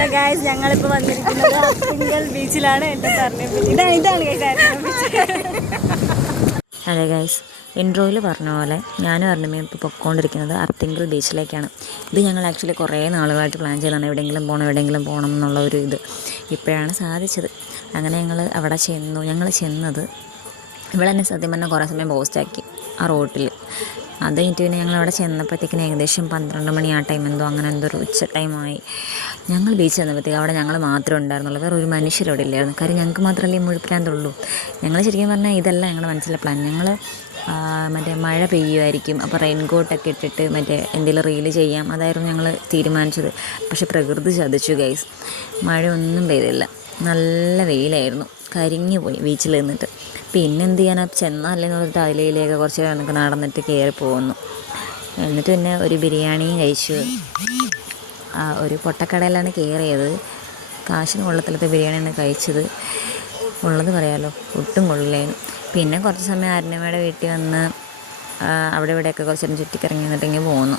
Hello guys, ഞങ്ങളിപ്പോൾ വന്നിരിക്കുന്നത് അർത്തിങ്കൽ ബീച്ചിലാണ്. എന്താ പറഞ്ഞത് ഇതാണ് ഹലോ ഗൈസ്, ഇൻട്രോയിൽ പറഞ്ഞ പോലെ ഞാനും അർണിമയും ഇപ്പോൾ പൊയ്ക്കൊണ്ടിരിക്കുന്നത് അർത്തിങ്കൽ ബീച്ചിലേക്കാണ്. ഇത് ഞങ്ങൾ ആക്ച്വലി കുറേ നാളുകളായിട്ട് പ്ലാൻ ചെയ്തതാണ്, എവിടെയെങ്കിലും പോകണം എന്നുള്ള ഒരു ഇത് ഇപ്പോഴാണ് സാധിച്ചത്. അങ്ങനെ അവിടെ ഞങ്ങൾ ചെന്നത് ഇവിടെ തന്നെ സത്യം പറഞ്ഞാൽ കുറേ സമയം പോസ്റ്റാക്കി ആ റോട്ടിൽ. അത് കഴിഞ്ഞിട്ട് പിന്നെ ഞങ്ങൾ അവിടെ ചെന്നപ്പോഴത്തേക്കിന് ഏകദേശം 12 മണി ആ ടൈം അങ്ങനെ ഒരു ഉച്ച ടൈമായി. ഞങ്ങൾ ബീച്ച് ചെന്നപ്പോഴത്തേക്ക് അവിടെ ഞങ്ങൾ മാത്രമേ ഉണ്ടായിരുന്നുള്ളൂ, വേറെ ഒരു മനുഷ്യരവിടെ ഇല്ലായിരുന്നു. കാര്യം ഞങ്ങൾക്ക് മാത്രമല്ലേ മുഴുപ്പിക്കാനുള്ളൂ. ഞങ്ങൾ ശരിക്കും പറഞ്ഞാൽ ഇതല്ല ഞങ്ങളുടെ മനസ്സിലെ പ്ലാൻ. ഞങ്ങൾ മറ്റേ മഴ പെയ്യുമായിരിക്കും, അപ്പോൾ റെയിൻ കോട്ടൊക്കെ ഇട്ടിട്ട് എന്തെങ്കിലും റീല് ചെയ്യാം, അതായിരുന്നു ഞങ്ങൾ തീരുമാനിച്ചത്. പക്ഷെ പ്രകൃതി ചതിച്ചു ഗൈസ്. മഴയൊന്നും പെയ്തില്ല, നല്ല വെയിലായിരുന്നു, കരിഞ്ഞു പോയി ബീച്ചിൽ നിന്നിട്ട്. പിന്നെ എന്ത് ചെയ്യാനാ, ചെന്നല്ലേന്ന് പറഞ്ഞിട്ട് അതിലേക്ക് കുറച്ച് നമുക്ക് നടന്നിട്ട് കയറി പോകുന്നു. എന്നിട്ട് പിന്നെ ഒരു ബിരിയാണിയും കഴിച്ചു. ഒരു പൊട്ടക്കടയിലാണ് കയറിയത്. കാശിന് കൊള്ളത്തിലത്തെ ബിരിയാണിയാണ് കഴിച്ചത്. ഉള്ളത് പറയാമല്ലോ, ഒട്ടും കൊള്ളില്ലായിരുന്നു. പിന്നെ കുറച്ച് സമയം അരുണിമയുടെ വീട്ടിൽ വന്ന് അവിടെ ഇവിടെയൊക്കെ കുറച്ച് നേരം ചുറ്റിക്കറങ്ങി എന്നിട്ടിങ്ങനെ പോന്നു.